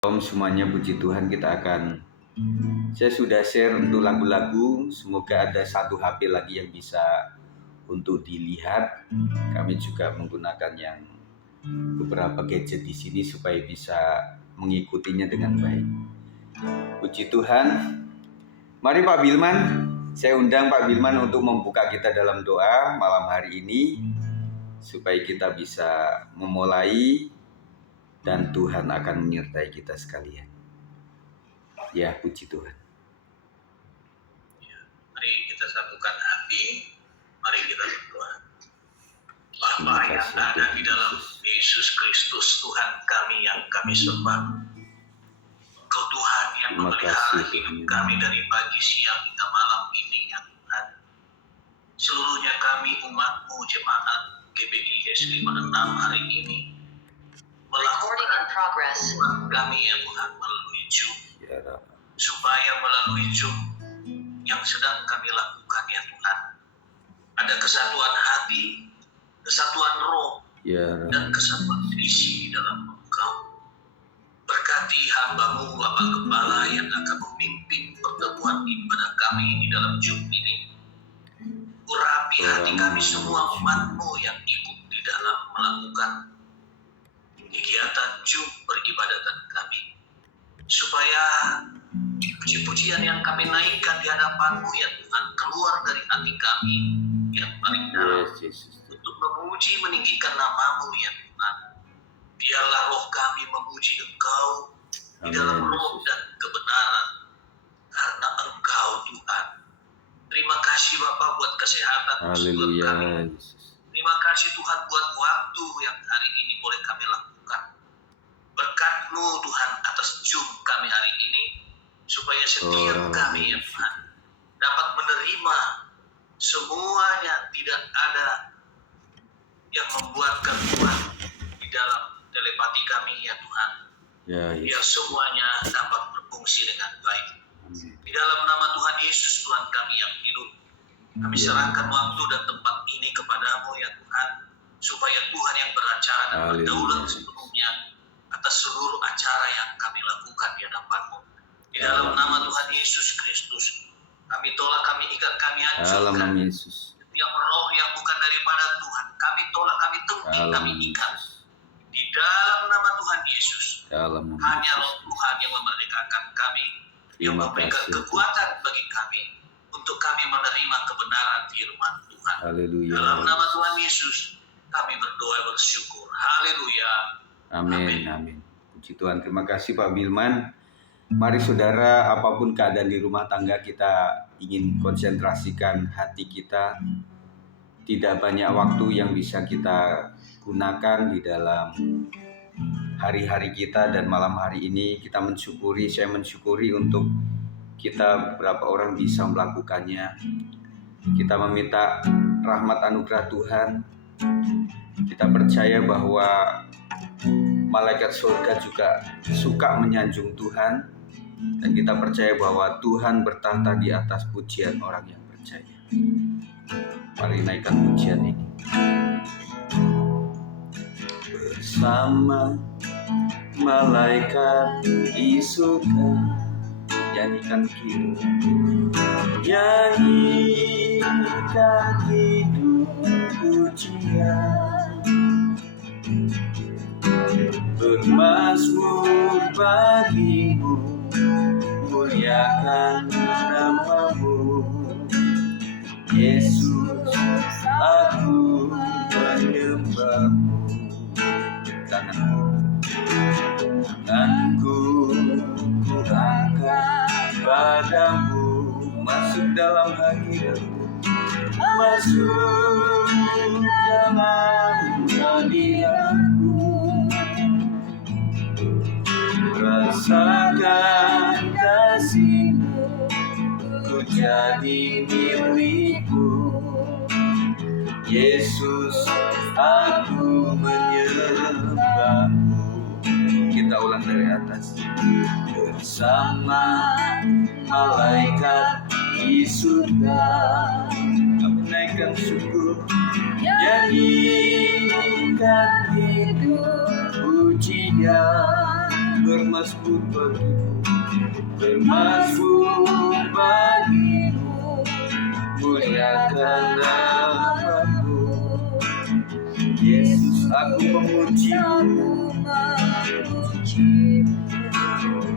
Om semuanya, puji Tuhan. Saya sudah share untuk lagu-lagu. Semoga ada satu HP lagi yang bisa untuk dilihat. Kami juga menggunakan yang beberapa gadget di sini supaya bisa mengikutinya dengan baik. Puji Tuhan. Mari Pak Bilman, saya undang Pak Bilman untuk membuka kita dalam doa malam hari ini supaya kita bisa memulai dan Tuhan akan menyertai kita sekalian. Ya, puji Tuhan. Mari kita satukan hati, mari kita berdoa. Bapa yang ada di dalam Yesus Kristus, Tuhan kami yang kami sembah. Engkau Tuhan yang memelihara hidup kami dari pagi, siang hingga malam ini ya Tuhan. Seluruhnya kami umat-Mu jemaat GBI S56 hari ini melakukan kami ya Tuhan melalui Zoom, supaya melalui Zoom yang sedang kami lakukan ya Tuhan, ada kesatuan hati, kesatuan roh, dan kesatuan visi di dalam Engkau. Berkati hamba-Mu Bapak Gembala yang akan memimpin pertemuan ibadah kami di dalam Zoom ini. Urapi hati kami semua umat-Mu yang ikut di dalam melakukan kegiatan Zoom peribadatan kami, supaya puji-pujian yang kami naikkan di hadapan-Mu ya Tuhan keluar dari hati kami yang paling dalam, untuk memuji meninggikan nama-Mu ya Tuhan. Biarlah roh kami memuji Engkau di dalam roh dan kebenaran, karena Engkau Tuhan. Terima kasih Bapa buat kesehatan buat kami. Terima kasih Tuhan buat waktu yang hari ini boleh kami lakukan. Berkat-Mu Tuhan atas Zoom kami hari ini, supaya setiap kami ya Tuhan dapat menerima semuanya, tidak ada yang membuat gangguan di dalam telepati kami ya Tuhan. Biar semuanya dapat berfungsi dengan baik. Di dalam nama Tuhan Yesus Tuhan kami yang hidup, kami serahkan waktu dan tempat ini kepadamu ya Tuhan, supaya Tuhan yang beracara dan berdaulat sepenuhnya atas seluruh acara yang kami lakukan di hadapan-Mu. Di dalam nama Tuhan Yesus Kristus, kami tolak, kami ikat, kami hancurkan setiap roh yang bukan daripada Tuhan. Kami tolak, kami tunggu, kami ikat. Di dalam nama Tuhan Yesus, hanya roh Tuhan yang memerdekakan kami, yang memberikan kekuatan bagi kami untuk kami menerima kebenaran firman Tuhan. Haleluya. Dalam nama Tuhan Yesus, kami berdoa bersyukur. Haleluya. Amin. Puji Tuhan. Terima kasih Pak Bilman. Mari saudara, apapun keadaan di rumah tangga, kita ingin konsentrasikan hati kita. Tidak banyak waktu yang bisa kita gunakan di dalam hari-hari kita, dan malam hari ini saya mensyukuri untuk kita beberapa orang bisa melakukannya. Kita meminta rahmat anugerah Tuhan. Kita percaya bahwa malaikat surga juga suka menyanjung Tuhan, dan kita percaya bahwa Tuhan bertahta di atas pujian orang yang percaya. Mari naikkan pujian ini. Bersama malaikat di surga, nyanyikan hidup, nyanyikan hidup pujian, bermazmur bagimu, muliakan nama-Mu. Yesus, aku menyembah-Mu. Tanganku ku angkat padamu, masuk dalam hadirat-Mu, masuk dalam hadirat-Mu. Rasakan kasih-Mu, ku jadi milik-Mu. Yesus, aku menyembah-Mu. Kita ulang dari atas. Bersama malaikat di surga, kami naikkan syukur, nyanyikan hidup pujian, bermasmur bagimu, bermasmur bagimu, muliakan namamu. Yesus, aku memujimu,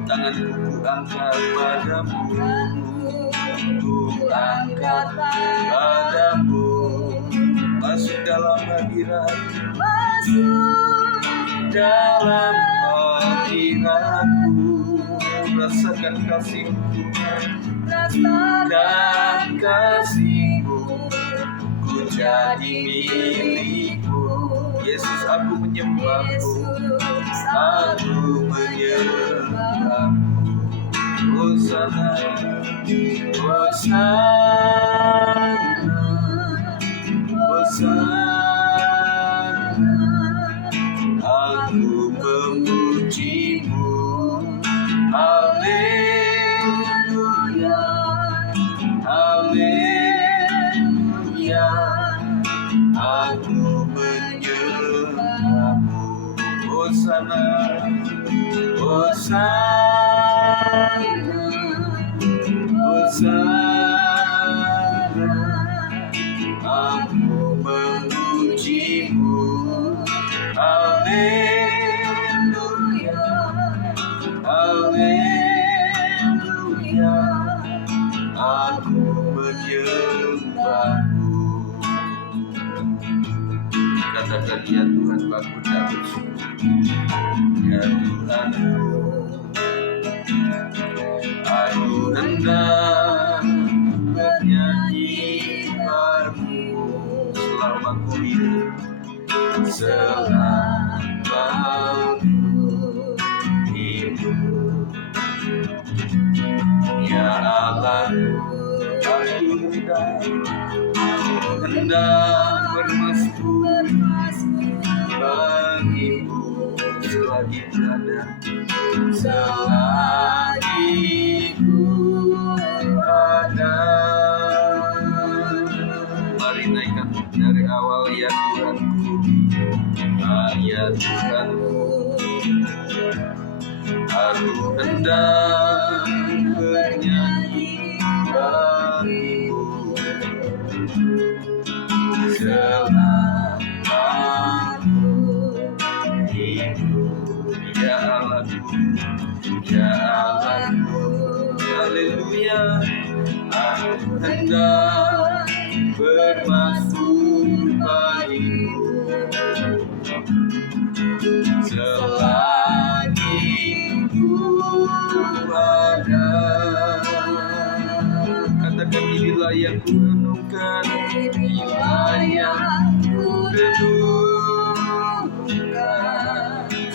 tanganku ku angkat padamu, ku angkat padamu. Masuk dalam hadirat, dalam hadiratmu, rasakan kasih-Mu, dan kasih-Mu, ku jadi milik-Mu. Yesus, aku menyembah-Mu, aku menyembah-Mu. Hosana, Hosana, Hosana, aku memuji-Mu. Haleluya, haleluya, aku menyembah-Mu. Hosana, Hosana, Hosana, aku memuji-Mu. Haleluya, haleluya, aku menyembah-Mu. Katakan, ya Tuhan, aku tak bersyukur. Ya Tuhanku, aku hendak bernyanyi bagimu selama ku hidup, selama ku hidup. Ya Allahku, aku hendak bermasmur bagimu selagi ada, selagi ku ada. Mari naikkan dari awal, ya Tuhanku, ya Tuhanku, aku hendak bernyanyi bagimu selama ku hidup. Ya Allahku, ya Allahku, haleluya, aku hendak bermasmur bagimu selagi ku ada. Katakan, inilah yang ku renungkan, inilah yang ku renungkan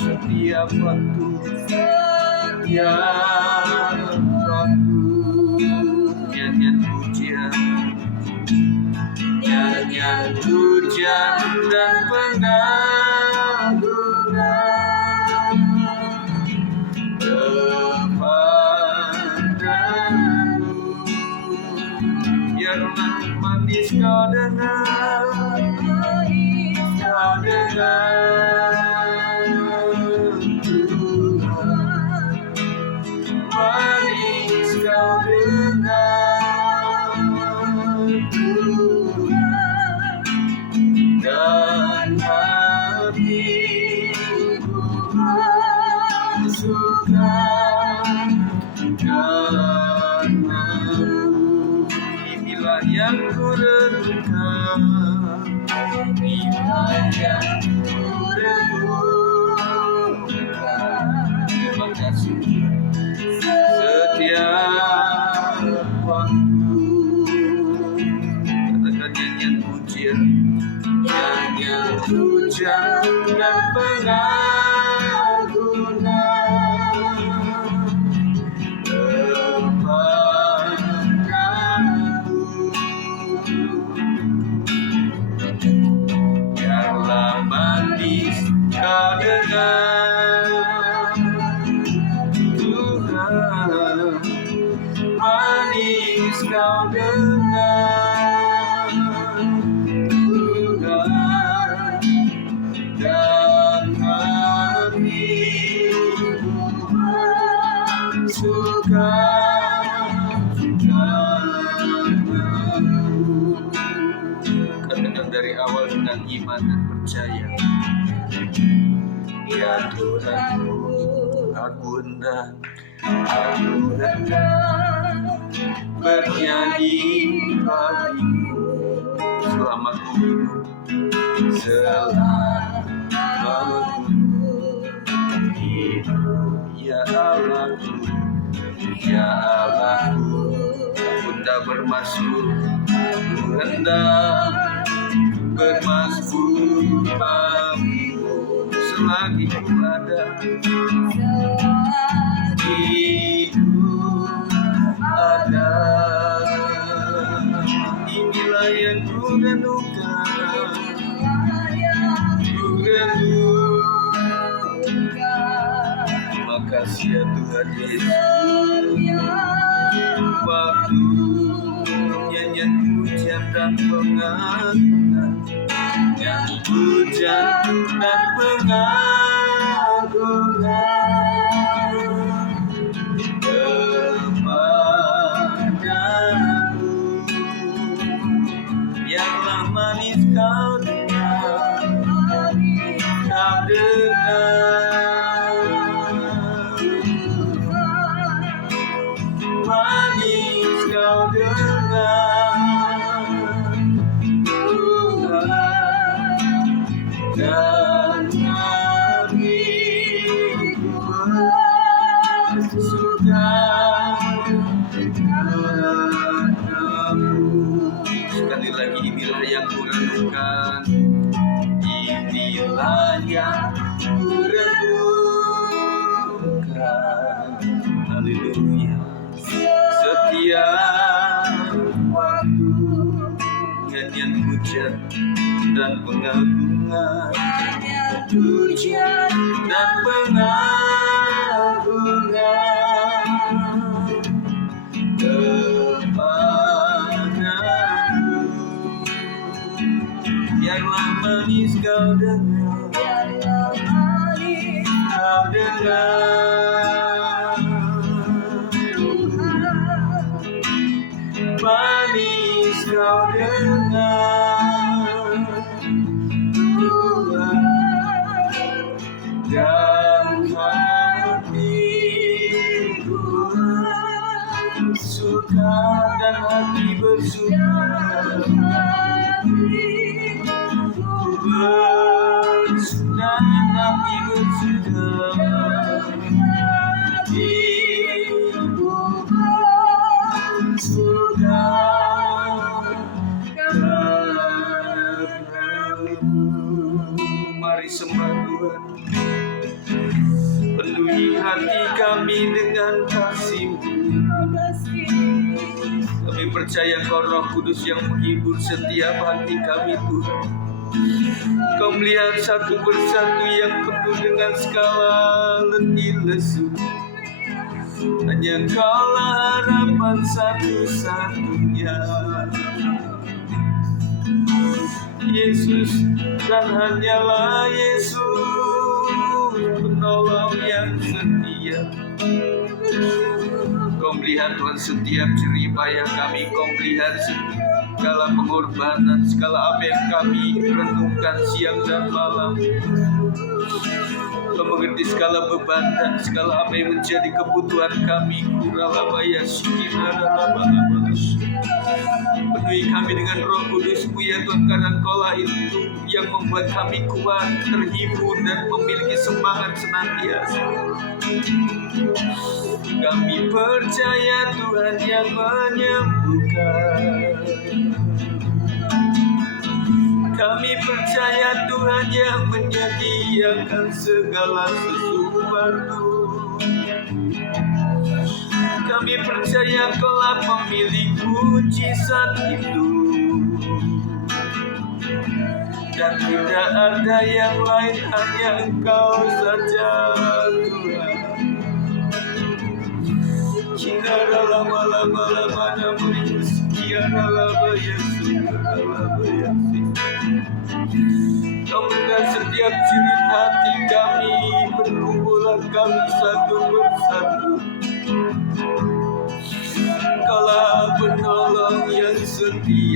setiap waktu, setiap waktu. Nyanyian pujian, nyanyian pujian dan pengagungan kepadamu. Biarlah manis kau dengar, kau dengar Tuhan, manis kau dengar Tuhan, dan hatiku bersuka karena-Mu. Inilah yang ku renungkan, inilah yang ku renungkan. Terima kasih setiap waktu. Katakan, nyanyian pujian, nyanyian pujian dan pengagungan kepadamu. Biarlah manis kau dengar suka katakan dari awal dengan iman dan percaya. Ya Tuhanku, aku hendak bernyanyi bagimu selama ku hidup, ya Allahku, ya Allahku, aku hendak bermasmur, aku hendak bermasmur bagimu selagi ku ada. Ada, inilah yang ku renungkan, Terima kasih ya Tuhan Yesus, waktu nyanyian pujian dan pengagungan, pujian dan pengagungan kepadamu, biarlah manis kau dengar, manis kau dengar, Tuhan, dan hatiku bersuka padamu. Sekali lagi, inilah yang ku renungkan, inilah yang ku renungkan. Haleluya. Setiap waktu nyanyian pujian dan pengagungan, pujian dan pengagungan kepadamu, biarlah manis kau dengar, kau dengar, manis kau dengar, Tuhan, dan hatiku bersuka, dan hati bersuka, dan hati bersuka, suka kepadamu. Mari sembah Tuhan, penuhi hati kami dengan kasih-Mu. Kami percaya Kau Roh Kudus yang menghibur setiap hati kami Tuhan. Kau melihat satu persatu yang penuh dengan segala letih lesu. Hanya Kaulah harapan satu-satunya, Yesus, dan hanyalah Yesus penolong yang setia. Kau melihat Tuhan setiap jerih payah kami, Kau melihat segala pengorbanan, segala apa yang kami renungkan siang dan malam. Kau mengerti segala beban dan segala apa yang menjadi kebutuhan kami. Kuralabaya sikiralabalabas. Penuhi kami dengan Roh Kudus-Mu ya Tuhan, karena Kaulah itu yang membuat kami kuat, terhibur dan memiliki semangat senantiasa. Kami percaya Tuhan yang menyembuhkan. Kami percaya Tuhan yang menyediakan segala sesuatu. Kami percaya Kaulah pemilik mujizat itu, dan tidak ada yang lain, hanya Engkau saja Tuhan. Kau mendengar setiap jerit hati kami, perkumpulan kami satu persatu.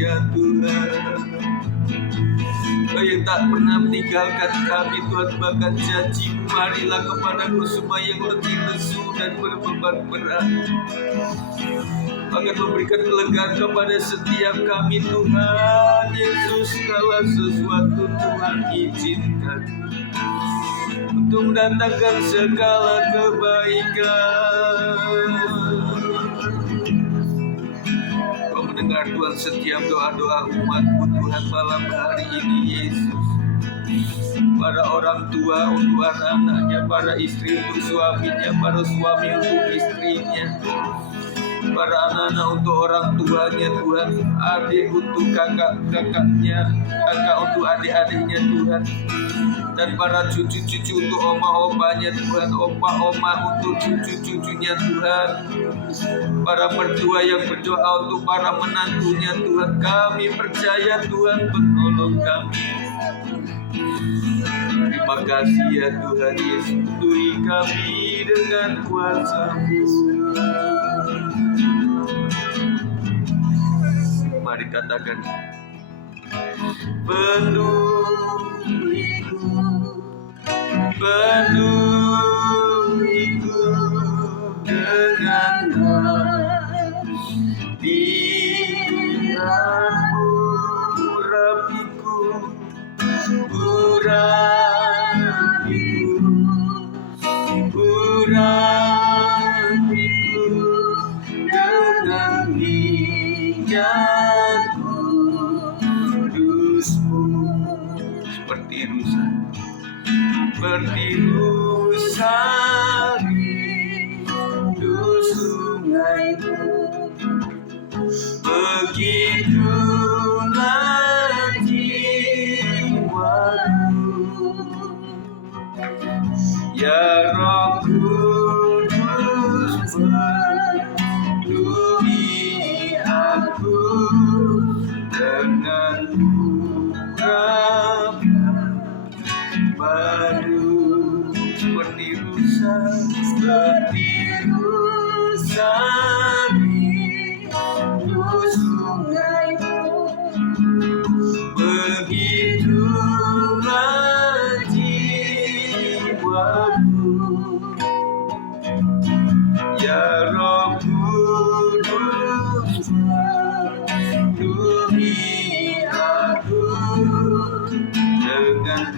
ya Tuhan. Kau yang tak pernah meninggalkan kami Tuhan, bahkan janji marilah kepadaku semua yang letih lesu dan berbeban berat, akan memberikan kelegaan kepada setiap kami Tuhan Yesus. Segala sesuatu Tuhan izinkan untuk mendatangkan segala kebaikan. Kau mendengar Tuhan setiap doa-doa umat-Mu Tuhan malam hari ini Yesus. Para orang tua untuk anak-anaknya, para istri untuk suaminya, para suami untuk istrinya, para anak-anak untuk orang tuanya Tuhan, adik untuk kakak-kakaknya, kakak untuk adik-adiknya Tuhan, dan para cucu-cucu untuk oma-omanya Tuhan, opa-oma untuk cucu-cucunya Tuhan, para mertua yang berdoa untuk para menantunya Tuhan. Kami percaya Tuhan menolong kami. Terima kasih ya Tuhan Yesus, penuhi kami dengan kuasa-Mu. Mari katakan, penuhiku, penuhiku dengan hadirat-Mu, urapiku, urapiku, urapiku dengan minyak kudus-Mu, seperti rusa, seperti rusa rindu sungai-Mu, begitulah jiwaku. Ya Roh Kudus, penuhi aku dengan urapan baru, seperti rusa, seperti rusa rindu sungai-Mu, begitulah jiwaku. Ya Roh Kudus, penuhi aku dengan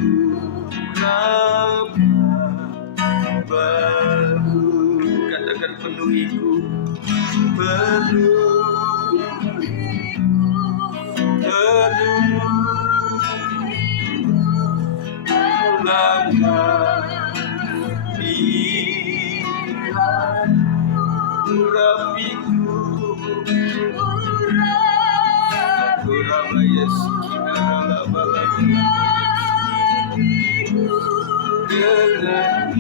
urapan baru. Katakan, penuhiku, penuhiku, penuhiku dalam hadirat, urapiku, urabaya sikina laba-laba dengan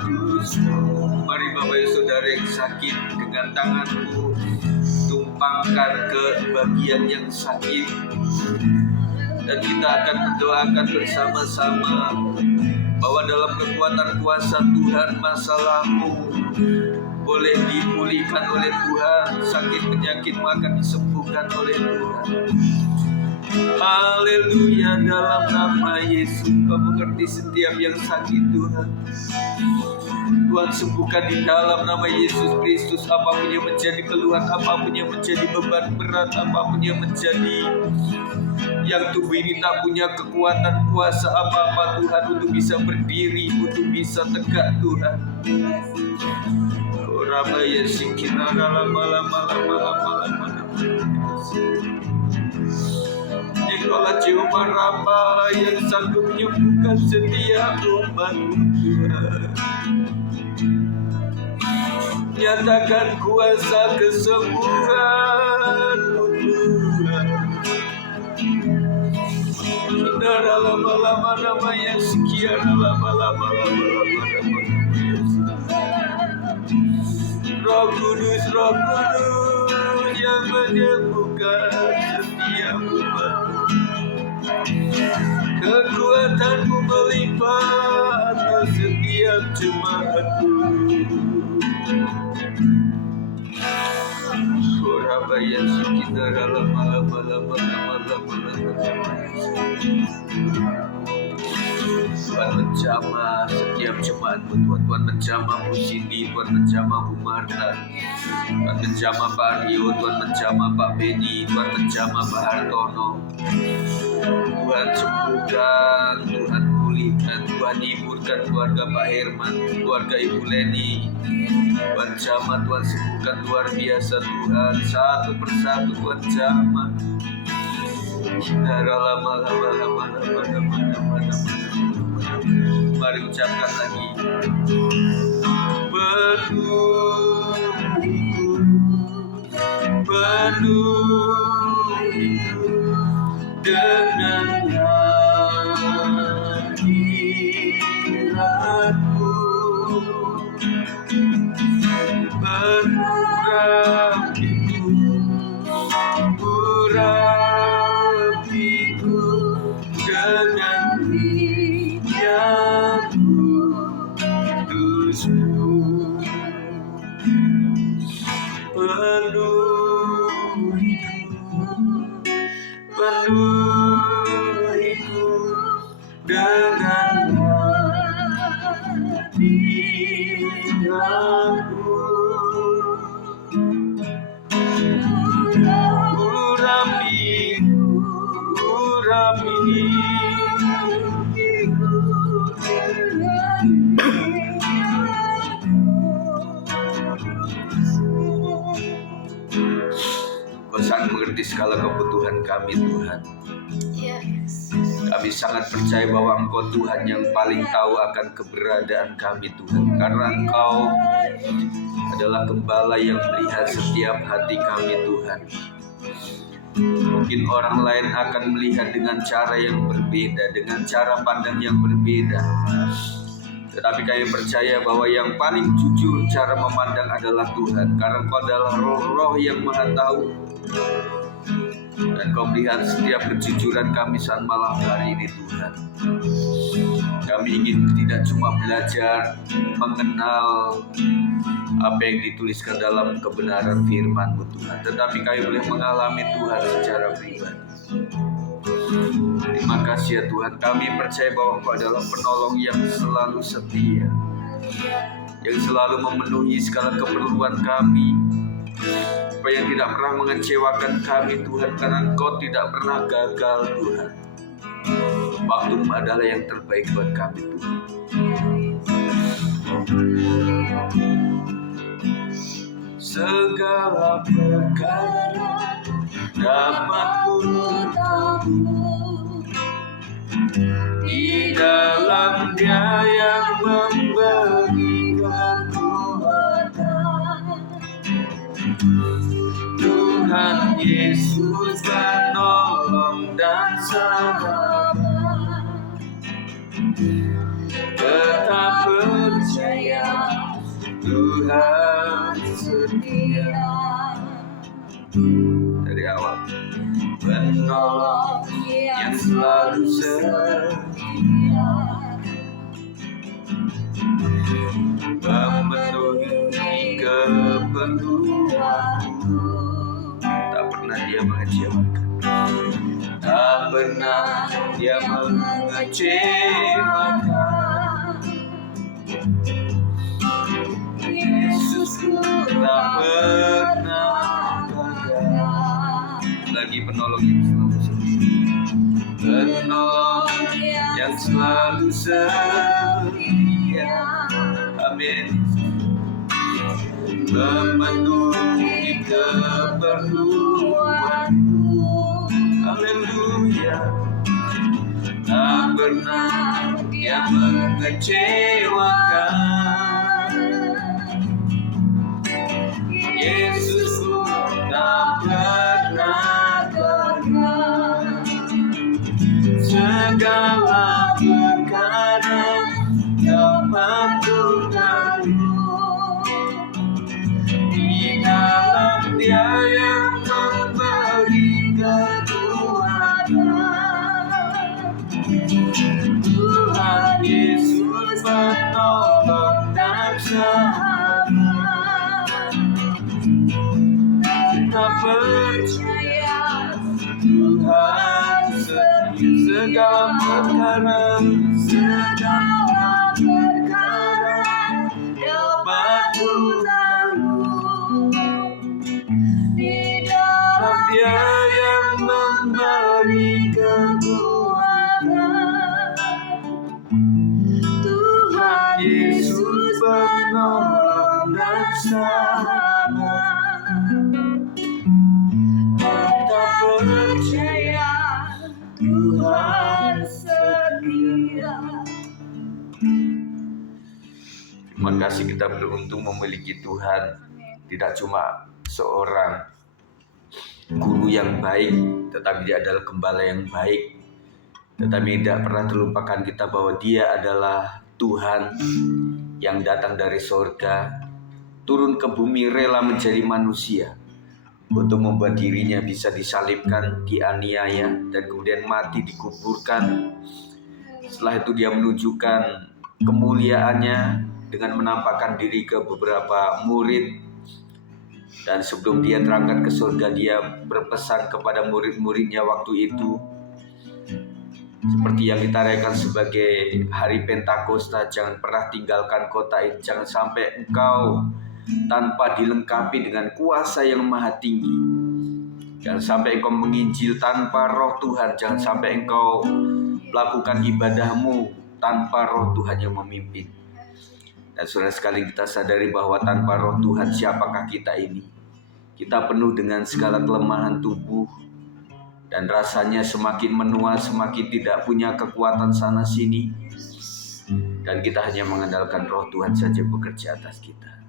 kudus-Mu. Mari Bapak Ibu Saudara yang sakit, dengan tanganmu tumpangkan ke bagian yang sakit, dan kita akan berdoakan bersama-sama bahwa dalam kekuatan kuasa Tuhan masalahmu boleh dipulihkan oleh Tuhan, sakit penyakitmu akan disembuhkan oleh Tuhan. Haleluya, dalam nama Yesus. Kau mengerti setiap yang sakit Tuhan. Tuhan sembuhkan di dalam nama Yesus Kristus. Apapun yang menjadi keluhan, apapun yang menjadi beban berat, apapun yang menjadi yang tubuh ini tak punya kekuatan kuasa apa-apa Tuhan untuk bisa berdiri, untuk bisa tegak Tuhan. Rabaya sikina lama-lama. Engkaulah Jehova Rafa yang sanggup menyembuhkan setiap umat-Mu Tuhan. Nyatakan kuasa kesembuhan-Mu Tuhan. Saudara lama-lama namanya sekian lama-lama. Roh Kudus yang menyembuhkan setiap umat. Kekuatan-Mu melimpah atas setiap jemaat-Mu. Bayan Sikindara Lama Tuhan menjamah setiap jemaat-Mu Tuhan. Tuhan menjamah Bu Cindy, Tuhan menjamah Bu Marta, Tuhan menjamah Pak Rio, Tuhan menjamah Pak Beni, Tuhan menjamah Pak Hartono. Tuhan sembuhkan, Tuhan pulihkan, Tuhan hiburkan keluarga Pak Herman, keluarga Ibu Leni. Tuhan jamah, Tuhan sembuhkan luar biasa Tuhan, satu persatu Tuhan jamah. Mari ucapkan lagi. Penuhiku dengan hadirat-Mu, urapiku dengan minyak-Mu kudus-Mu. Penuhiku dengan hadirat-Mu, Kau sangat mengerti segala kebutuhan kami Tuhan. Kami sangat percaya bahwa Engkau Tuhan yang paling tahu akan keberadaan kami Tuhan. Karena Engkau adalah gembala yang melihat setiap hati kami Tuhan. Mungkin orang lain akan melihat dengan cara yang berbeda, dengan cara pandang yang berbeda. Tetapi kami percaya bahwa yang paling jujur cara memandang adalah Tuhan. Karena Engkau adalah roh-roh yang maha tahu. Dan Kau melihat setiap kejujuran kami saat malam hari ini Tuhan. Kami ingin tidak cuma belajar mengenal apa yang dituliskan dalam kebenaran firman-Mu Tuhan, tetapi kami boleh mengalami Tuhan secara pribadi. Terima kasih ya Tuhan. Kami percaya bahwa Engkau adalah penolong yang selalu setia, yang selalu memenuhi segala keperluan kami, apa yang tidak pernah mengecewakan kami Tuhan, karena Engkau tidak pernah gagal Tuhan. Waktu-Mu adalah yang terbaik buat kami Tuhan. Segala perkara dapat ku tahu di dalam Dia yang memberi kekuatan. Tuhan Yesus penolong dan sahabat. Tetap percaya Tuhan setia. Dari awal, penolong yang selalu setia, memenuhi keperluanku. Tak pernah Dia mengecewakan, tak pernah Dia mengecewakan. Yesusku tak pernah gagal. Lagi penolong yang selalu setia, penolong yang selalu setia. Amin. Memenuhi keperluanku. Haleluya. Tak pernah Dia mengecewakan. Yesusku tak pernah gagal. Segala perkara dapat ku tahu di dalam Dia yang memberi kekuatan. Tuhan Yesus penolong dan sahabat. Tak segala perkara dapat ku di dalam Dia yang memberi kekuatan. Tuhan Yesus penolong dan sahabat, tetap percaya Tuhan setia. Terima kasih, kita beruntung memiliki Tuhan. Tidak cuma seorang guru yang baik, tetapi Dia adalah gembala yang baik. Tetapi tidak pernah terlupakan kita bahwa Dia adalah Tuhan yang datang dari sorga, turun ke bumi, rela menjadi manusia untuk membuat dirinya bisa disalibkan, dianiaya, dan kemudian mati, dikuburkan. Setelah itu Dia menunjukkan kemuliaannya dengan menampakkan diri ke beberapa murid. Dan sebelum Dia terangkat ke surga, Dia berpesan kepada murid-muridnya waktu itu, seperti yang kita rayakan sebagai hari Pentakosta, jangan pernah tinggalkan kota ini, jangan sampai engkau tanpa dilengkapi dengan kuasa yang maha tinggi. Jangan sampai engkau menginjil tanpa roh Tuhan, jangan sampai engkau melakukan ibadahmu tanpa roh Tuhan yang memimpin. Dan saudara sekali, kita sadari bahwa tanpa roh Tuhan, siapakah kita ini? Kita penuh dengan segala kelemahan tubuh, dan rasanya semakin menua, semakin tidak punya kekuatan sana sini. Dan kita hanya mengandalkan roh Tuhan saja bekerja atas kita.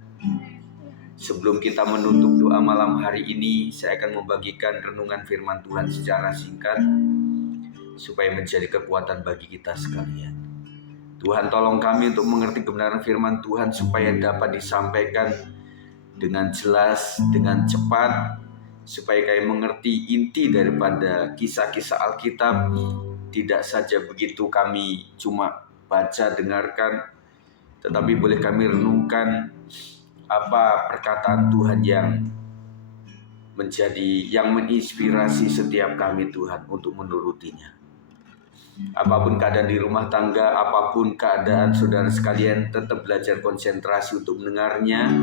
Sebelum kita menutup doa malam hari ini, saya akan membagikan renungan firman Tuhan secara singkat, supaya menjadi kekuatan bagi kita sekalian. Tuhan, tolong kami untuk mengerti kebenaran firman Tuhan, supaya dapat disampaikan dengan jelas, dengan cepat, supaya kami mengerti inti daripada kisah-kisah Alkitab. Tidak saja begitu kami cuma baca, dengarkan, tetapi boleh kami renungkan apa perkataan Tuhan yang menginspirasi setiap kami, Tuhan, untuk menurutinya. Apapun keadaan di rumah tangga, apapun keadaan saudara sekalian, tetap belajar konsentrasi untuk mendengarnya,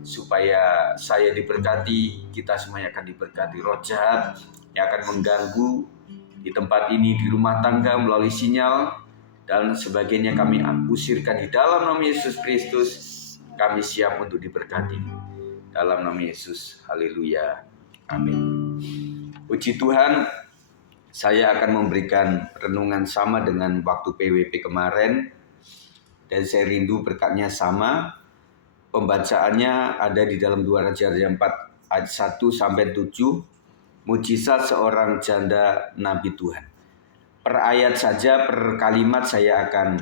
supaya saya diberkati, kita semuanya akan diberkati. Roh jahat yang akan mengganggu di tempat ini, di rumah tangga, melalui sinyal dan sebagainya, kami usirkan di dalam nama Yesus Kristus. Kami siap untuk diberkati dalam nama Yesus. Haleluya, amin. Puji Tuhan, saya akan memberikan renungan sama dengan waktu PWP kemarin, dan saya rindu berkatnya sama. Pembacaannya ada di dalam 2 Raja-Raja 4 ayat 1 sampai 7, mujizat seorang janda Nabi Tuhan. Per ayat saja, per kalimat saya akan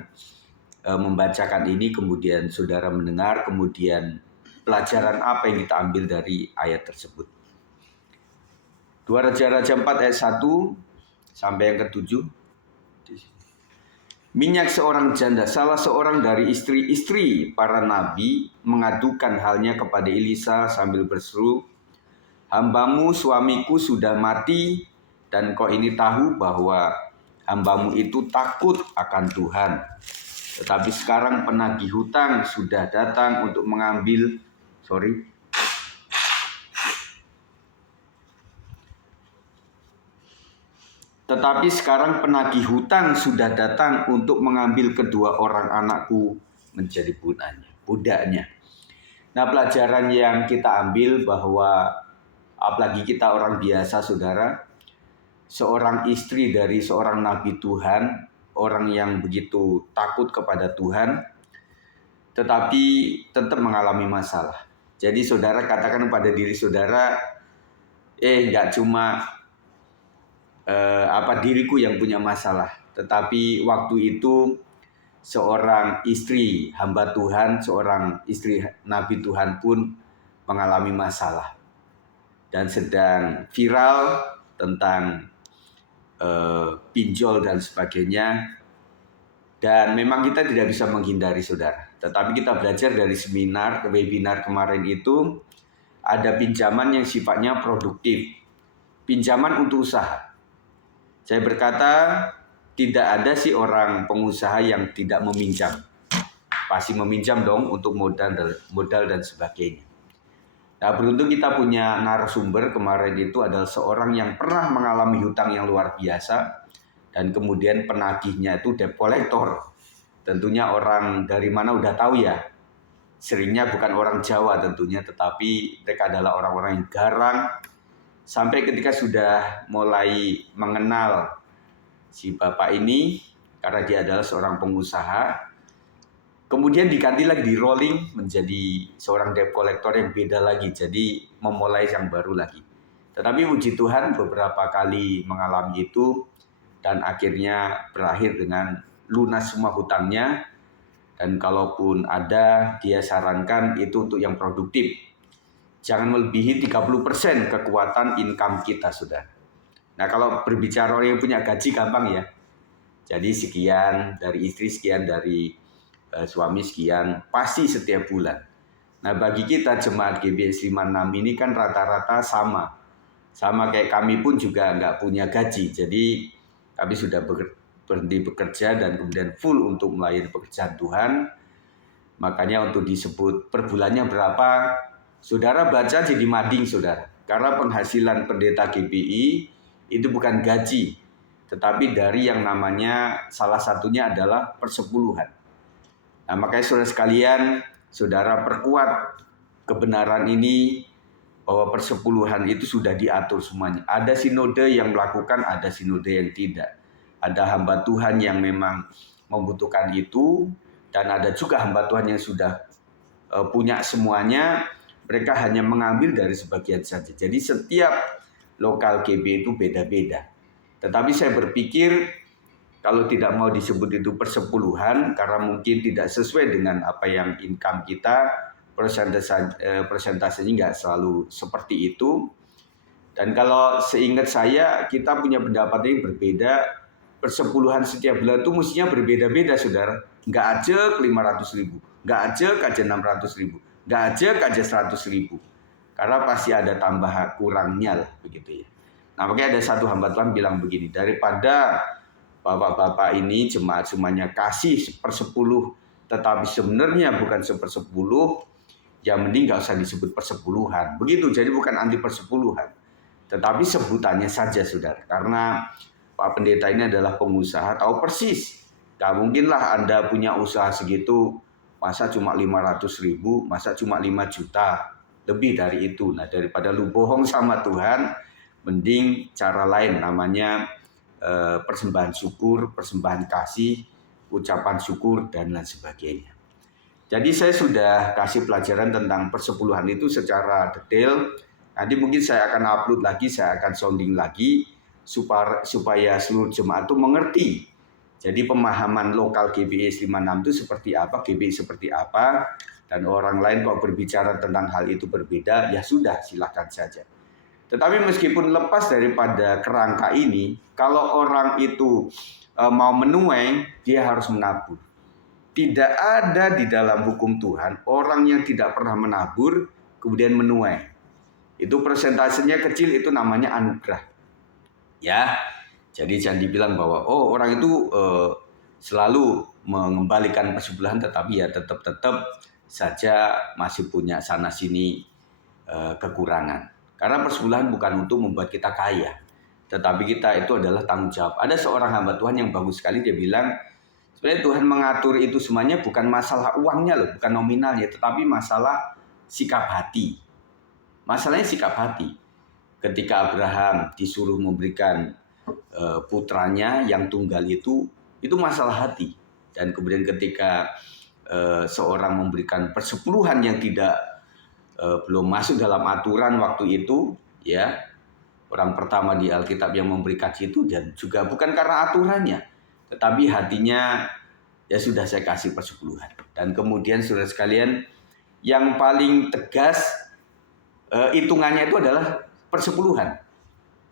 membacakan ini, kemudian saudara mendengar, kemudian pelajaran apa yang kita ambil dari ayat tersebut. 2 Raja-Raja 4 ayat 1 sampai yang ke-7. Minyak seorang janda, salah seorang dari istri-istri para nabi, mengadukan halnya kepada Elisa sambil berseru, "Hambamu suamiku sudah mati, dan kau ini tahu bahwa hambamu itu takut akan Tuhan. Tetapi sekarang penagih hutang sudah datang untuk mengambil kedua orang anakku menjadi budaknya." Nah, pelajaran yang kita ambil bahwa apalagi kita orang biasa, saudara, seorang istri dari seorang nabi Tuhan, orang yang begitu takut kepada Tuhan, tetapi tetap mengalami masalah. Jadi saudara katakan pada diri saudara, nggak cuma diriku yang punya masalah, tetapi waktu itu seorang istri hamba Tuhan, seorang istri nabi Tuhan pun mengalami masalah dan sedang viral tentang pinjol dan sebagainya. Dan memang kita tidak bisa menghindari, saudara. Tetapi kita belajar dari webinar kemarin itu, ada pinjaman yang sifatnya produktif, pinjaman untuk usaha. Saya berkata, tidak ada sih orang pengusaha yang tidak meminjam. Pasti meminjam dong untuk modal dan sebagainya. Nah, beruntung kita punya narasumber kemarin itu adalah seorang yang pernah mengalami hutang yang luar biasa dan kemudian penagihnya itu debt collector. Tentunya orang dari mana udah tahu ya. Seringnya bukan orang Jawa tentunya, tetapi mereka adalah orang-orang yang garang. Sampai ketika sudah mulai mengenal si bapak ini, karena dia adalah seorang pengusaha, kemudian diganti lagi, di rolling menjadi seorang debt collector yang beda lagi, jadi memulai yang baru lagi. Tetapi puji Tuhan beberapa kali mengalami itu dan akhirnya berakhir dengan lunas semua hutangnya. Dan kalaupun ada, dia sarankan itu untuk yang produktif. Jangan melebihi 30% kekuatan income kita, saudara. Nah, kalau berbicara orang yang punya gaji gampang ya. Jadi sekian dari istri, sekian dari suami, sekian pasti setiap bulan. Nah, bagi kita jemaat GBS 56 ini kan rata-rata sama kayak kami pun juga nggak punya gaji. Jadi kami sudah berhenti bekerja dan kemudian full untuk melayani pekerjaan Tuhan. Makanya untuk disebut per bulannya berapa, saudara baca jadi mading, saudara. Karena penghasilan pendeta GBI itu bukan gaji, tetapi dari yang namanya salah satunya adalah persepuluhan. Nah, makanya saudara sekalian, saudara perkuat kebenaran ini bahwa persepuluhan itu sudah diatur semuanya. Ada sinode yang melakukan, ada sinode yang tidak. Ada hamba Tuhan yang memang membutuhkan itu, dan ada juga hamba Tuhan yang sudah punya semuanya. Mereka hanya mengambil dari sebagian saja. Jadi setiap lokal GB itu beda-beda. Tetapi saya berpikir kalau tidak mau disebut itu persepuluhan, karena mungkin tidak sesuai dengan apa yang income kita, persentasenya nggak selalu seperti itu. Dan kalau seingat saya, kita punya pendapat yang berbeda. Persepuluhan setiap bulan itu mestinya berbeda-beda, saudara. Nggak ajak 500.000, nggak ajak aja 600.000, nggak ajak aja 100.000. Karena pasti ada tambah kurangnya lah, begitu ya. Nah, makanya ada satu hamba Tuhan bilang begini, daripada bapak-bapak ini jemaat semuanya kasih 1/10, tetapi sebenarnya bukan 1/10, ya mending nggak usah disebut persepuluhan. Begitu, jadi bukan anti persepuluhan, tetapi sebutannya saja, saudara. Karena Pak Pendeta ini adalah pengusaha, tahu persis. Gak mungkinlah Anda punya usaha segitu, masa cuma 500.000, masa cuma 5 juta, lebih dari itu. Nah, daripada lu bohong sama Tuhan, mending cara lain, namanya persembahan syukur, persembahan kasih, ucapan syukur, dan lain sebagainya. Jadi saya sudah kasih pelajaran tentang persepuluhan itu secara detail. Nanti mungkin saya akan upload lagi, saya akan sounding lagi, supaya seluruh jemaat itu mengerti. Jadi pemahaman lokal GBI 56 itu seperti apa, GBI seperti apa, dan orang lain kalau berbicara tentang hal itu berbeda, ya sudah, silakan saja. Tetapi meskipun lepas daripada kerangka ini, kalau orang itu mau menuai, dia harus menabur. Tidak ada di dalam hukum Tuhan orang yang tidak pernah menabur kemudian menuai. Itu persentasenya kecil, itu namanya anugerah. Ya, jadi jangan dibilang bahwa oh orang itu selalu mengembalikan persepuluhan, tetapi ya tetap saja masih punya sana sini kekurangan. Karena persepuluhan bukan untuk membuat kita kaya, tetapi kita itu adalah tanggung jawab. Ada seorang hamba Tuhan yang bagus sekali, dia bilang sebenarnya Tuhan mengatur itu semuanya bukan masalah uangnya loh, bukan nominalnya, tetapi masalah sikap hati. Masalahnya sikap hati. Ketika Abraham disuruh memberikan putranya yang tunggal itu masalah hati. Dan kemudian ketika seorang memberikan persepuluhan yang belum masuk dalam aturan waktu itu, ya, orang pertama di Alkitab yang memberikan itu, dan juga bukan karena aturannya, tetapi hatinya, ya sudah saya kasih persepuluhan. Dan kemudian saudara sekalian, yang paling tegas hitungannya itu adalah persepuluhan.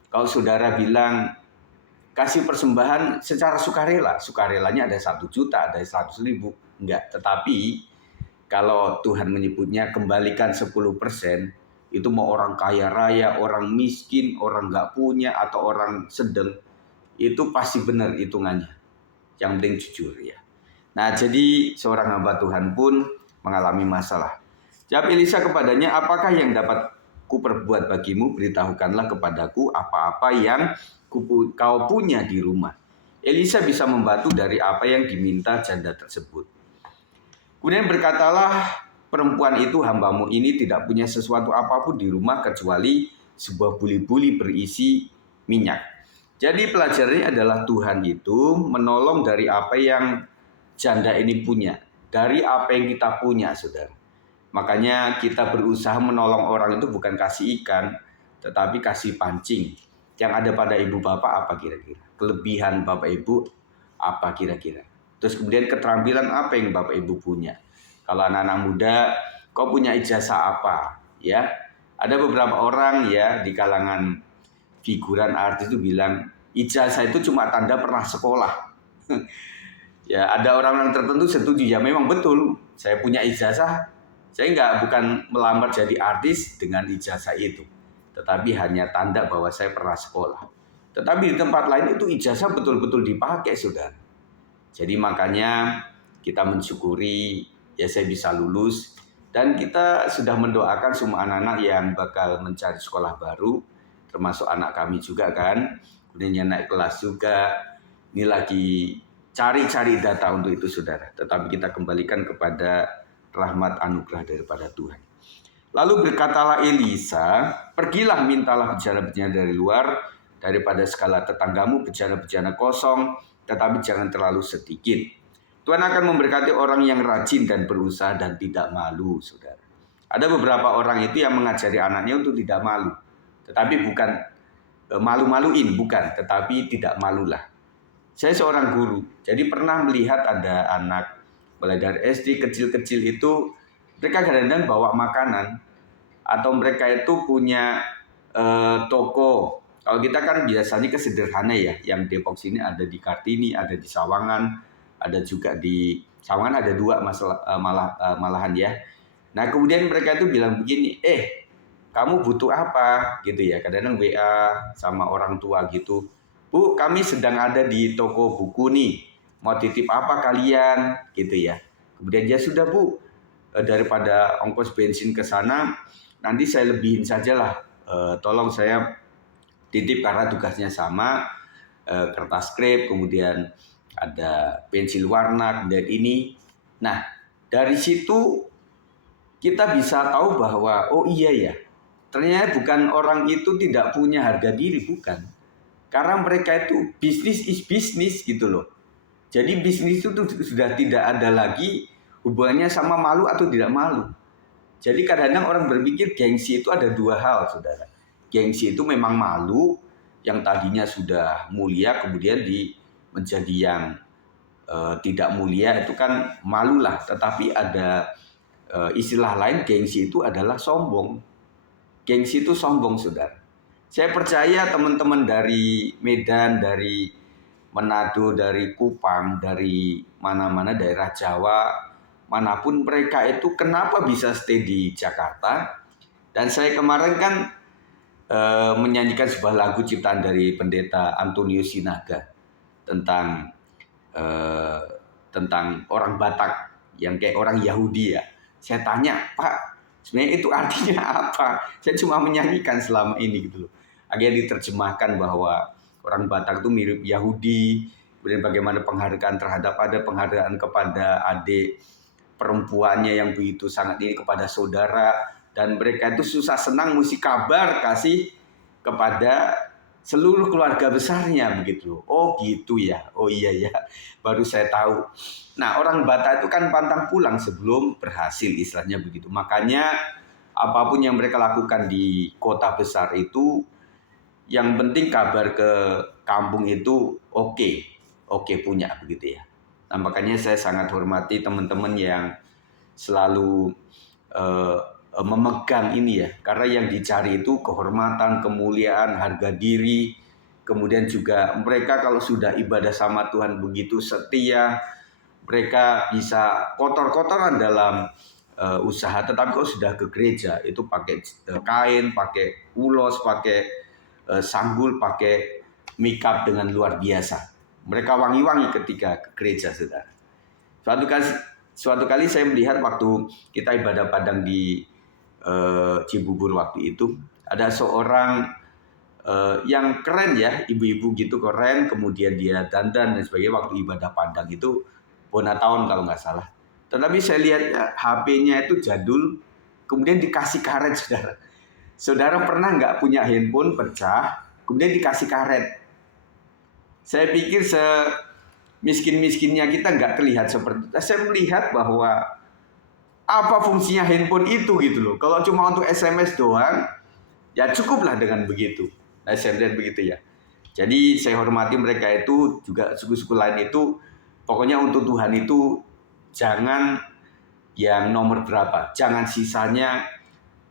Kalau saudara bilang kasih persembahan secara sukarela, sukarelanya ada 1 juta, ada 100.000, enggak. Tetapi kalau Tuhan menyebutnya kembalikan 10%, itu mau orang kaya raya, orang miskin, orang nggak punya, atau orang sedang, itu pasti benar hitungannya. Yang penting jujur ya. Nah, jadi seorang hamba Tuhan pun mengalami masalah. Jawab Elisa kepadanya, apakah yang dapat kuperbuat bagimu? Beritahukanlah kepadaku apa-apa yang kau punya di rumah. Elisa bisa membantu dari apa yang diminta janda tersebut. Kemudian berkatalah perempuan itu, hambamu ini tidak punya sesuatu apapun di rumah kecuali sebuah buli-buli berisi minyak. Jadi pelajarannya adalah Tuhan itu menolong dari apa yang janda ini punya, dari apa yang kita punya, saudara. Makanya kita berusaha menolong orang itu bukan kasih ikan, tetapi kasih pancing. Yang ada pada ibu bapak apa kira-kira? Kelebihan bapak ibu apa kira-kira? Terus kemudian keterampilan apa yang bapak ibu punya? Kalau anak-anak muda, kau punya ijazah apa? Ya, ada beberapa orang ya di kalangan figuran artis itu bilang ijazah itu cuma tanda pernah sekolah. Ya, ada orang-orang tertentu setuju, ya memang betul. Saya punya ijazah, saya bukan melamar jadi artis dengan ijazah itu. Tetapi hanya tanda bahwa saya pernah sekolah. Tetapi di tempat lain itu ijazah betul-betul dipakai, saudara. Jadi makanya kita mensyukuri ya saya bisa lulus. Dan kita sudah mendoakan semua anak-anak yang bakal mencari sekolah baru. Termasuk anak kami juga kan. Kemudian naik kelas juga. Ini lagi cari-cari data untuk itu, saudara. Tetapi kita kembalikan kepada rahmat anugerah daripada Tuhan. Lalu berkatalah Elisa, pergilah mintalah bejana-bejana dari luar, daripada segala tetanggamu bejana-bejana kosong, tetapi jangan terlalu sedikit. Tuhan akan memberkati orang yang rajin dan berusaha dan tidak malu, saudara. Ada beberapa orang itu yang mengajari anaknya untuk tidak malu. Tetapi bukan malu-maluin, bukan. Tetapi tidak malulah. Saya seorang guru, jadi pernah melihat ada anak mulai dari SD kecil-kecil itu mereka kadang-kadang bawa makanan atau mereka itu punya toko. Kalau kita kan biasanya kesederhana ya, yang Depok sini ada di Kartini, ada di Sawangan, ada juga di Sawangan ada 2 malahan ya. Nah kemudian mereka itu bilang begini, kamu butuh apa gitu ya, kadang-kadang WA sama orang tua gitu. Bu, kami sedang ada di toko buku nih, mau titip apa kalian gitu ya. Kemudian ya sudah Bu, daripada ongkos bensin ke sana, nanti saya lebihin sajalah. Tolong saya titip karena tugasnya sama, kertas krep, kemudian ada pensil warna, kemudian ini. Nah, dari situ kita bisa tahu bahwa oh iya ya, ternyata bukan orang itu tidak punya harga diri, bukan. Karena mereka itu bisnis is bisnis gitu loh. Jadi bisnis itu sudah tidak ada lagi hubungannya sama malu atau tidak malu. Jadi kadang-kadang orang berpikir gengsi itu ada 2 hal, saudara. Gengsi itu memang malu, yang tadinya sudah mulia kemudian menjadi yang tidak mulia, itu kan malulah. Tetapi ada istilah lain, gengsi itu adalah sombong. Gengsi itu sombong, saudara. Saya percaya teman-teman dari Medan, dari Manado, dari Kupang, dari mana-mana daerah Jawa, manapun mereka itu kenapa bisa stay di Jakarta. Dan saya kemarin kan menyanyikan sebuah lagu ciptaan dari pendeta Antonius Sinaga tentang orang Batak yang kayak orang Yahudi ya. Saya tanya, Pak, sebenarnya itu artinya apa? Saya cuma menyanyikan selama ini gitu loh. Akhirnya diterjemahkan bahwa orang Batak itu mirip Yahudi. Kemudian bagaimana penghargaan ada penghargaan kepada adik perempuannya yang begitu sangat ini kepada saudara. Dan mereka itu susah senang mesti kabar kasih kepada seluruh keluarga besarnya begitu. Oh gitu ya, oh iya ya, baru saya tahu. Nah orang Batak itu kan pantang pulang sebelum berhasil istilahnya begitu. Makanya apapun yang mereka lakukan di kota besar itu, yang penting kabar ke kampung itu oke punya begitu ya. Nah makanya saya sangat hormati teman-teman yang selalu memegang ini ya, karena yang dicari itu kehormatan, kemuliaan, harga diri. Kemudian juga mereka kalau sudah ibadah sama Tuhan begitu setia, mereka bisa kotor-kotoran dalam usaha, tetapi kalau sudah ke gereja itu pakai kain, pakai ulos, pakai sanggul, pakai makeup dengan luar biasa. Mereka wangi-wangi ketika ke gereja, saudara. Suatu kali saya melihat waktu kita ibadah padang di Cibubur waktu itu, ada seorang yang keren ya, ibu-ibu gitu keren, kemudian dia dandan dan sebagainya waktu ibadah padang itu Bonatown kalau nggak salah. Tetapi saya lihat ya, HP-nya itu jadul, kemudian dikasih karet, saudara. Saudara pernah nggak punya handphone pecah, kemudian dikasih karet? Saya pikir miskin-miskinnya kita nggak terlihat seperti itu. Saya melihat bahwa apa fungsinya handphone itu gitu loh. Kalau cuma untuk SMS doang, ya cukuplah dengan begitu. Nah, saya lihat begitu ya. Jadi saya hormati mereka itu, juga suku-suku lain itu, pokoknya untuk Tuhan itu jangan yang nomor berapa, jangan sisanya.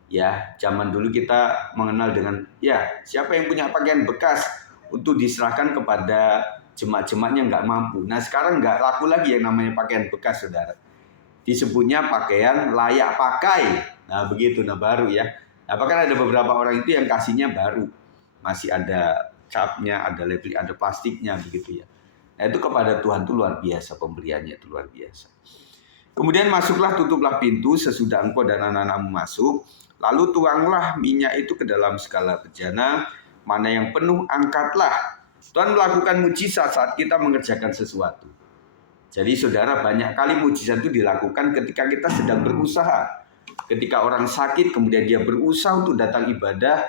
Ya, zaman dulu kita mengenal dengan ya siapa yang punya pakaian bekas untuk diserahkan kepada jemaat-jemaatnya nggak mampu. Nah sekarang nggak laku lagi yang namanya pakaian bekas, saudara. Disebutnya pakaian layak pakai. Nah begitu, nah baru ya. Nah bahkan ada beberapa orang itu yang kasihnya baru, masih ada capnya, ada label, ada plastiknya begitu ya. Nah itu kepada Tuhan itu luar biasa, pemberiannya itu luar biasa. Kemudian masuklah, tutuplah pintu sesudah engkau dan anak-anakmu masuk. Lalu tuanglah minyak itu ke dalam segala bejana, mana yang penuh angkatlah. Tuhan melakukan mujizat saat kita mengerjakan sesuatu. Jadi saudara, banyak kali mujizat itu dilakukan ketika kita sedang berusaha. Ketika orang sakit kemudian dia berusaha untuk datang ibadah,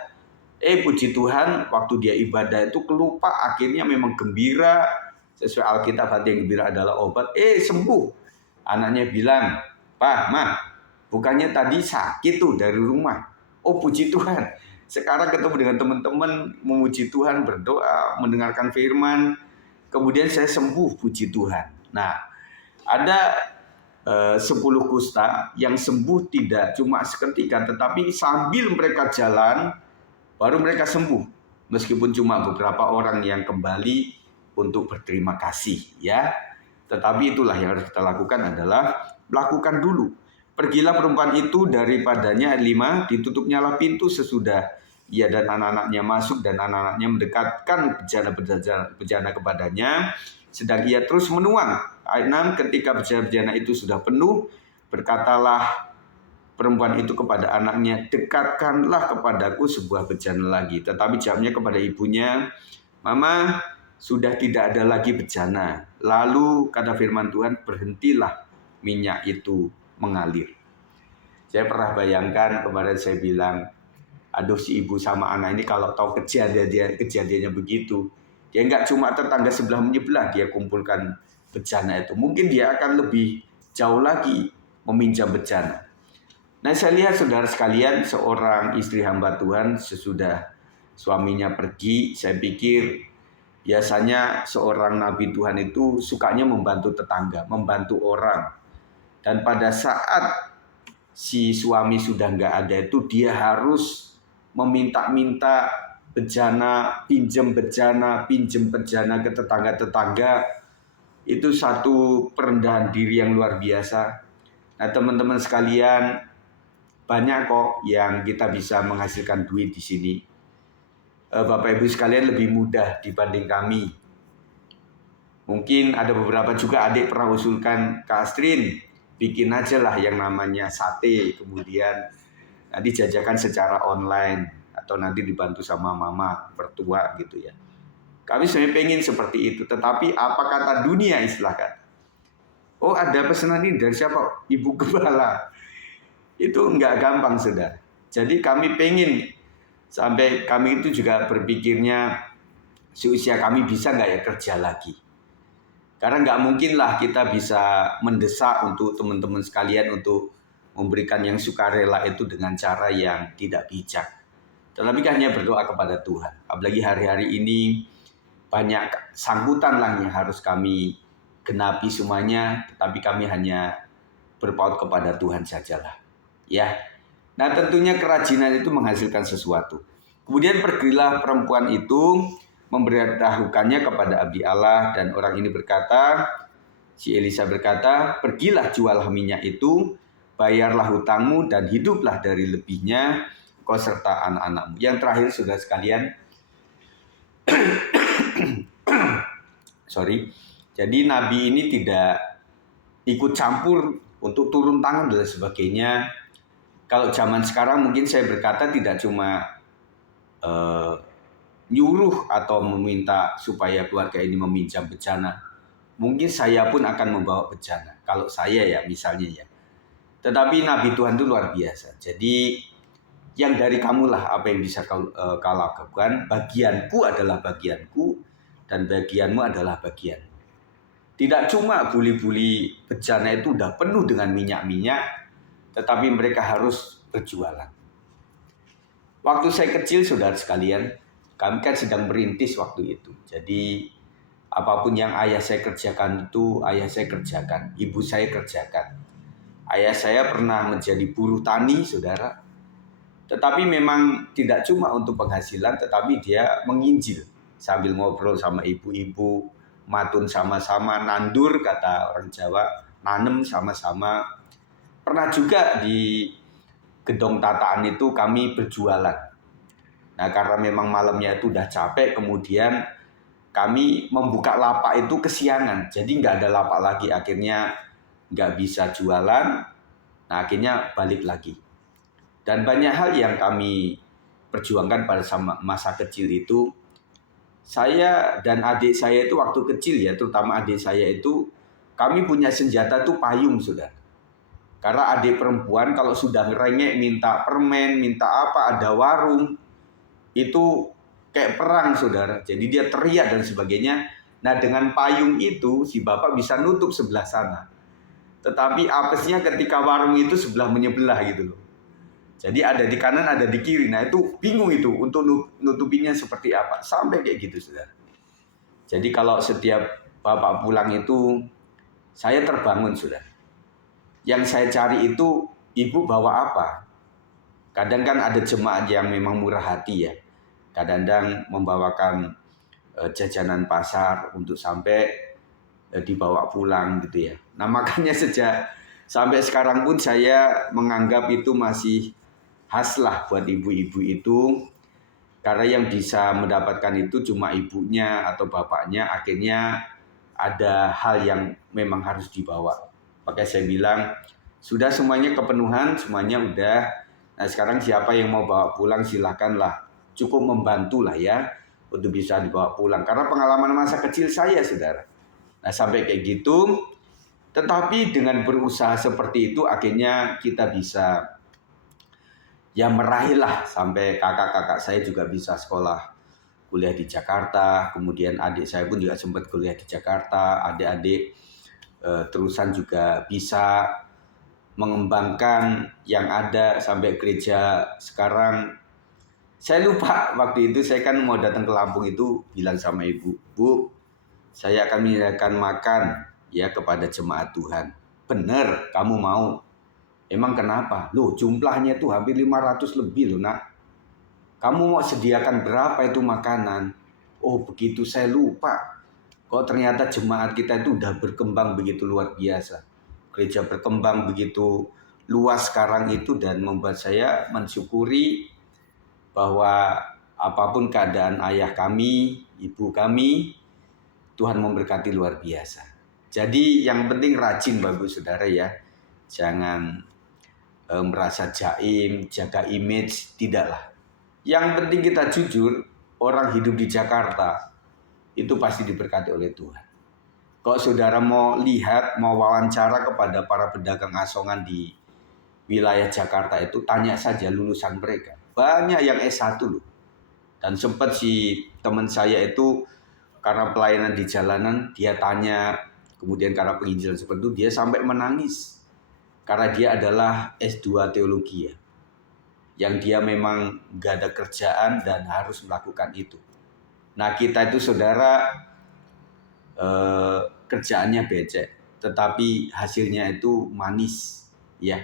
puji Tuhan waktu dia ibadah itu kelupa, akhirnya memang gembira. Sesuai Alkitab, hati yang gembira adalah obat. Sembuh. Anaknya bilang, "Pak, Ma, bukannya tadi sakit tuh dari rumah." Oh puji Tuhan, sekarang ketemu dengan teman-teman, memuji Tuhan, berdoa, mendengarkan firman, kemudian saya sembuh, puji Tuhan. Nah, ada 10 kusta yang sembuh tidak cuma seketika, tetapi sambil mereka jalan baru mereka sembuh. Meskipun cuma beberapa orang yang kembali untuk berterima kasih ya. Tetapi itulah yang harus kita lakukan adalah lakukan dulu. Pergilah perempuan itu daripadanya, ayat 5, ditutupnyalah pintu sesudah ia dan anak-anaknya masuk, dan anak-anaknya mendekatkan bejana kepadanya, sedang ia terus menuang. Ayat 6, ketika bejana itu sudah penuh, berkatalah perempuan itu kepada anaknya, dekatkanlah kepadaku sebuah bejana lagi. Tetapi jawabnya kepada ibunya, "Mama, sudah tidak ada lagi bejana." Lalu kata firman Tuhan, berhentilah minyak itu mengalir. Saya pernah bayangkan, kemarin saya bilang, aduh si ibu sama anak ini kalau tahu kejadiannya begitu, dia nggak cuma tetangga sebelah menyebelah dia kumpulkan bejana itu, mungkin dia akan lebih jauh lagi meminjam bejana. Nah saya lihat saudara sekalian, seorang istri hamba Tuhan sesudah suaminya pergi, saya pikir biasanya seorang nabi Tuhan itu sukanya membantu tetangga, membantu orang. Dan pada saat si suami sudah nggak ada itu, dia harus meminta-minta bejana, pinjem bejana ke tetangga-tetangga. Itu satu perendahan diri yang luar biasa. Nah teman-teman sekalian, banyak kok yang kita bisa menghasilkan duit di sini. Bapak Ibu sekalian lebih mudah dibanding kami. Mungkin ada beberapa juga adik pernah usulkan, "Kak Astrin, bikin aja lah yang namanya sate, kemudian nanti jajakan secara online, atau nanti dibantu sama mama mertua gitu ya." Kami sebenarnya pengen seperti itu, tetapi apa kata dunia istilahkan? Oh ada pesanan ini dari siapa? Ibu Gembala. Itu nggak gampang saudara. Jadi kami pengen, sampai kami itu juga berpikirnya, seusia kami bisa nggak ya kerja lagi? Karena nggak mungkin lah kita bisa mendesak untuk teman-teman sekalian untuk memberikan yang sukarela itu dengan cara yang tidak bijak. Tetapi hanya berdoa kepada Tuhan. Apalagi hari-hari ini banyak sangkutan lah yang harus kami genapi semuanya, tetapi kami hanya berpaut kepada Tuhan sajalah. Ya. Nah tentunya kerajinan itu menghasilkan sesuatu. Kemudian pergilah perempuan itu memberitahukannya kepada abdi Allah, dan orang ini berkata, si Elisa berkata, "Pergilah jualah minyak itu, bayarlah hutangmu dan hiduplah dari lebihnya, kau serta anak-anakmu." Yang terakhir saudara sekalian, Jadi nabi ini tidak ikut campur untuk turun tangan dan sebagainya. Kalau zaman sekarang mungkin saya berkata tidak cuma nyuruh atau meminta supaya keluarga ini meminjam bejana. Mungkin saya pun akan membawa bejana. Kalau saya ya misalnya ya. Tetapi Nabi Tuhan itu luar biasa. Jadi yang dari kamulah apa yang bisa kau lakukan. Bagianku adalah bagianku dan bagianmu adalah bagian. Tidak cuma buli-buli bejana itu udah penuh dengan minyak-minyak, tetapi mereka harus berjualan. Waktu saya kecil, saudara sekalian, kami kan sedang merintis waktu itu. Jadi apapun yang ayah saya kerjakan itu ayah saya kerjakan, ibu saya kerjakan. Ayah saya pernah menjadi buruh tani, saudara. Tetapi memang tidak cuma untuk penghasilan, tetapi dia menginjil sambil ngobrol sama ibu-ibu, matun sama-sama, nandur kata orang Jawa, nanem sama-sama. Pernah juga di gedung tataan itu kami berjualan. Nah karena memang malamnya itu udah capek, kemudian kami membuka lapak itu kesiangan. Jadi nggak ada lapak lagi, akhirnya nggak bisa jualan, nah akhirnya balik lagi. Dan banyak hal yang kami perjuangkan pada masa kecil itu. Saya dan adik saya itu waktu kecil ya, terutama adik saya itu, kami punya senjata tuh payung, saudara. Karena adik perempuan kalau sudah ngerengek minta permen, minta apa, ada warung, itu kayak perang, saudara. Jadi dia teriak dan sebagainya. Nah dengan payung itu si bapak bisa nutup sebelah sana. Tetapi apesnya ketika warung itu sebelah menyebelah gitu loh. Jadi ada di kanan, ada di kiri. Nah itu bingung itu untuk nutupinya seperti apa. Sampai kayak gitu, saudara. Jadi kalau setiap bapak pulang itu, saya terbangun, saudara. Yang saya cari itu, ibu bawa apa? Kadang kan ada jemaat yang memang murah hati ya. Kadang-kadang membawakan jajanan pasar untuk sampai dibawa pulang gitu ya. Nah makanya sampai sekarang pun saya menganggap itu masih khas lah buat ibu-ibu itu, karena yang bisa mendapatkan itu cuma ibunya atau bapaknya. Akhirnya ada hal yang memang harus dibawa. Makanya saya bilang sudah semuanya kepenuhan, semuanya udah. Nah sekarang siapa yang mau bawa pulang silakanlah, cukup membantu lah ya untuk bisa dibawa pulang. Karena pengalaman masa kecil saya, saudara. Nah sampai kayak gitu. Tetapi dengan berusaha seperti itu akhirnya kita bisa ya meraihlah sampai kakak-kakak saya juga bisa sekolah kuliah di Jakarta, kemudian adik saya pun juga sempat kuliah di Jakarta, adik-adik terusan juga bisa mengembangkan yang ada sampai gereja sekarang. Saya lupa waktu itu saya kan mau datang ke Lampung itu bilang sama ibu, Bu, saya akan menyediakan makan ya kepada jemaat Tuhan. Bener, kamu mau? Emang kenapa? Loh jumlahnya itu hampir 500 lebih loh nak. Kamu mau sediakan berapa itu makanan? Oh begitu, saya lupa. Kok ternyata jemaat kita itu udah berkembang begitu luar biasa. Gereja berkembang begitu luas sekarang itu dan membuat saya mensyukuri bahwa apapun keadaan ayah kami, ibu kami, Tuhan memberkati luar biasa. Jadi yang penting rajin bagus saudara ya. Jangan merasa jaim, jaga image, tidaklah. Yang penting kita jujur, orang hidup di Jakarta itu pasti diberkati oleh Tuhan. Kalau saudara mau lihat, mau wawancara kepada para pedagang asongan di wilayah Jakarta itu, tanya saja lulusan mereka. Banyak yang S1 loh. Dan sempat si teman saya itu karena pelayanan di jalanan, dia tanya, kemudian karena penginjilan seperti itu, dia sampai menangis. Karena dia adalah S2 teologi ya. Yang dia memang gak ada kerjaan dan harus melakukan itu. Nah kita itu saudara kerjaannya becek, tetapi hasilnya itu manis ya.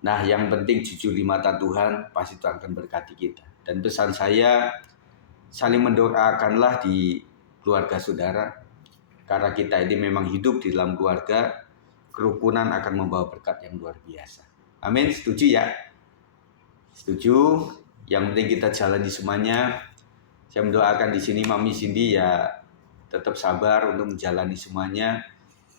Nah yang penting jujur di mata Tuhan, pasti Tuhan akan berkati kita. Dan pesan saya, saling mendoakanlah di keluarga saudara. Karena kita ini memang hidup di dalam keluarga, kerukunan akan membawa berkat yang luar biasa. Amin, setuju ya? Setuju. Yang penting kita jalani semuanya. Saya mendoakan di sini Mami Cindy ya tetap sabar untuk menjalani semuanya.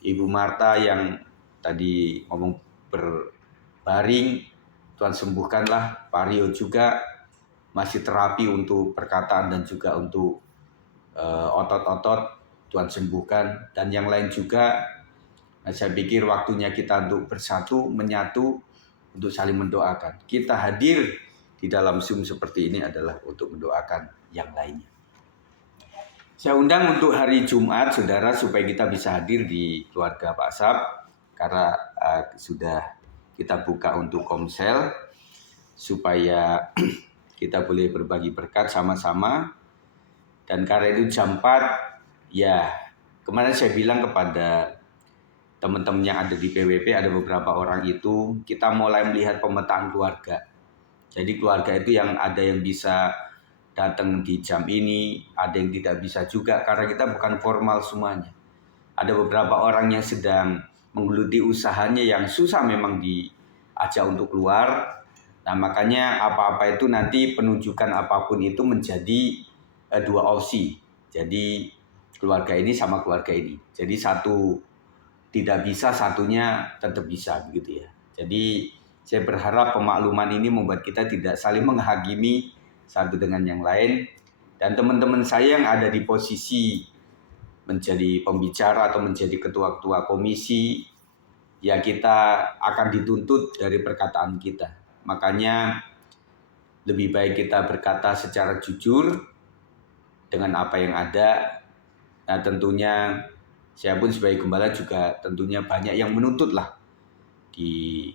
Ibu Marta yang tadi ngomong berbaring, Tuhan sembuhkanlah. Pak Rio juga masih terapi untuk perkataan dan juga untuk otot-otot, Tuhan sembuhkan. Dan yang lain juga, saya pikir waktunya kita untuk bersatu, menyatu, untuk saling mendoakan. Kita hadir di dalam Zoom seperti ini adalah untuk mendoakan yang lainnya. Saya undang untuk hari Jumat, saudara, supaya kita bisa hadir di keluarga Pak Sab, karena sudah kita buka untuk komsel, supaya kita boleh berbagi berkat sama-sama. Dan karena itu jam 4, ya kemarin saya bilang kepada teman-teman yang ada di PWP, ada beberapa orang itu, kita mulai melihat pemetaan keluarga. Jadi keluarga itu yang ada yang bisa datang di jam ini, ada yang tidak bisa juga, karena kita bukan formal semuanya. Ada beberapa orang yang sedang menggeluti usahanya yang susah memang diajak untuk keluar. Nah makanya apa-apa itu nanti penunjukan apapun itu menjadi dua opsi. Jadi keluarga ini sama keluarga ini. Jadi satu tidak bisa, satunya tetap bisa begitu ya. Jadi saya berharap pemakluman ini membuat kita tidak saling menghakimi satu dengan yang lain. Dan teman-teman saya yang ada di posisi menjadi pembicara atau menjadi ketua-ketua komisi, ya kita akan dituntut dari perkataan kita. Makanya lebih baik kita berkata secara jujur dengan apa yang ada. Nah tentunya saya pun sebagai gembala juga tentunya banyak yang menuntut lah di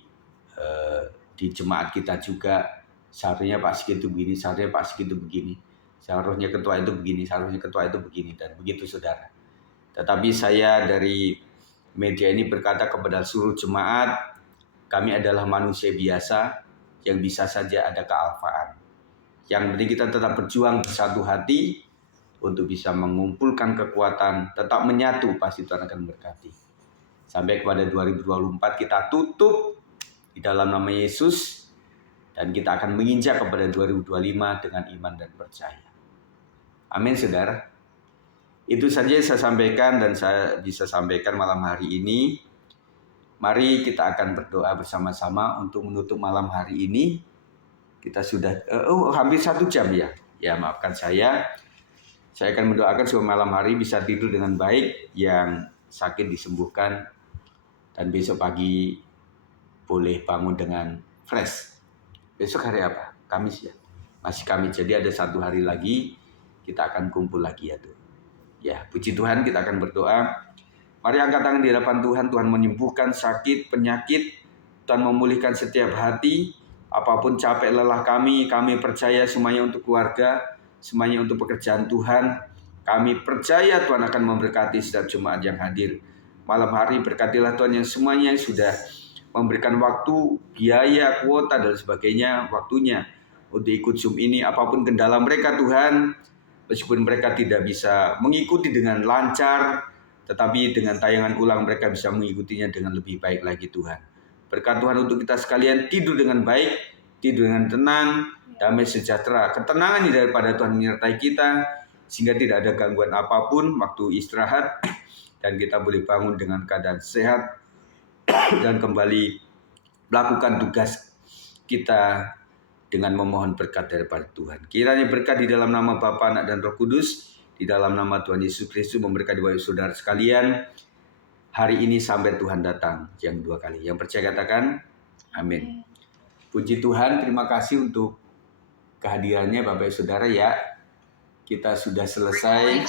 jemaat kita juga. Seharusnya Pak Sigit itu begini, seharusnya Pak Sigit itu begini, seharusnya ketua itu begini, seharusnya ketua itu begini, dan begitu saudara. Tetapi saya dari media ini berkata kepada seluruh jemaat, kami adalah manusia biasa yang bisa saja ada kealfaan. Yang penting kita tetap berjuang bersatu hati untuk bisa mengumpulkan kekuatan, tetap menyatu, pasti Tuhan akan berkati. Sampai kepada 2024 kita tutup di dalam nama Yesus, dan kita akan menginjak kepada 2025 dengan iman dan percaya. Amin saudara. Itu saja yang saya sampaikan dan saya bisa sampaikan malam hari ini. Mari kita akan berdoa bersama-sama untuk menutup malam hari ini. Kita sudah hampir 1 jam ya. Ya maafkan saya. Saya akan mendoakan supaya malam hari bisa tidur dengan baik, yang sakit disembuhkan, dan besok pagi boleh bangun dengan fresh. Besok hari apa? Kamis ya? Masih Kamis, jadi ada 1 hari lagi kita akan kumpul lagi ya tuh. Ya, puji Tuhan, kita akan berdoa. Mari angkat tangan di hadapan Tuhan. Tuhan menyembuhkan sakit, penyakit. Tuhan memulihkan setiap hati. Apapun capek lelah kami percaya semuanya untuk keluarga, semuanya untuk pekerjaan Tuhan. Kami percaya Tuhan akan memberkati setiap jemaat yang hadir. Malam hari berkatilah Tuhan yang semuanya sudah memberikan waktu, biaya, kuota, dan sebagainya, waktunya untuk ikut Zoom ini. Apapun kendala mereka Tuhan, meskipun mereka tidak bisa mengikuti dengan lancar, tetapi dengan tayangan ulang mereka bisa mengikutinya dengan lebih baik lagi Tuhan. Berkat Tuhan untuk kita sekalian tidur dengan baik, tidur dengan tenang, damai sejahtera. Ketenangan daripada Tuhan menyertai kita, sehingga tidak ada gangguan apapun waktu istirahat, dan kita boleh bangun dengan keadaan sehat, dan kembali melakukan tugas kita dengan memohon berkat daripada Tuhan. Kiranya berkat di dalam nama Bapa, Anak, dan Roh Kudus, di dalam nama Tuhan Yesus Kristus memberkati bagi saudara sekalian hari ini sampai Tuhan datang yang 2 kali. Yang percaya katakan amin. Puji Tuhan, terima kasih untuk kehadirannya Bapak Saudara ya. Kita sudah selesai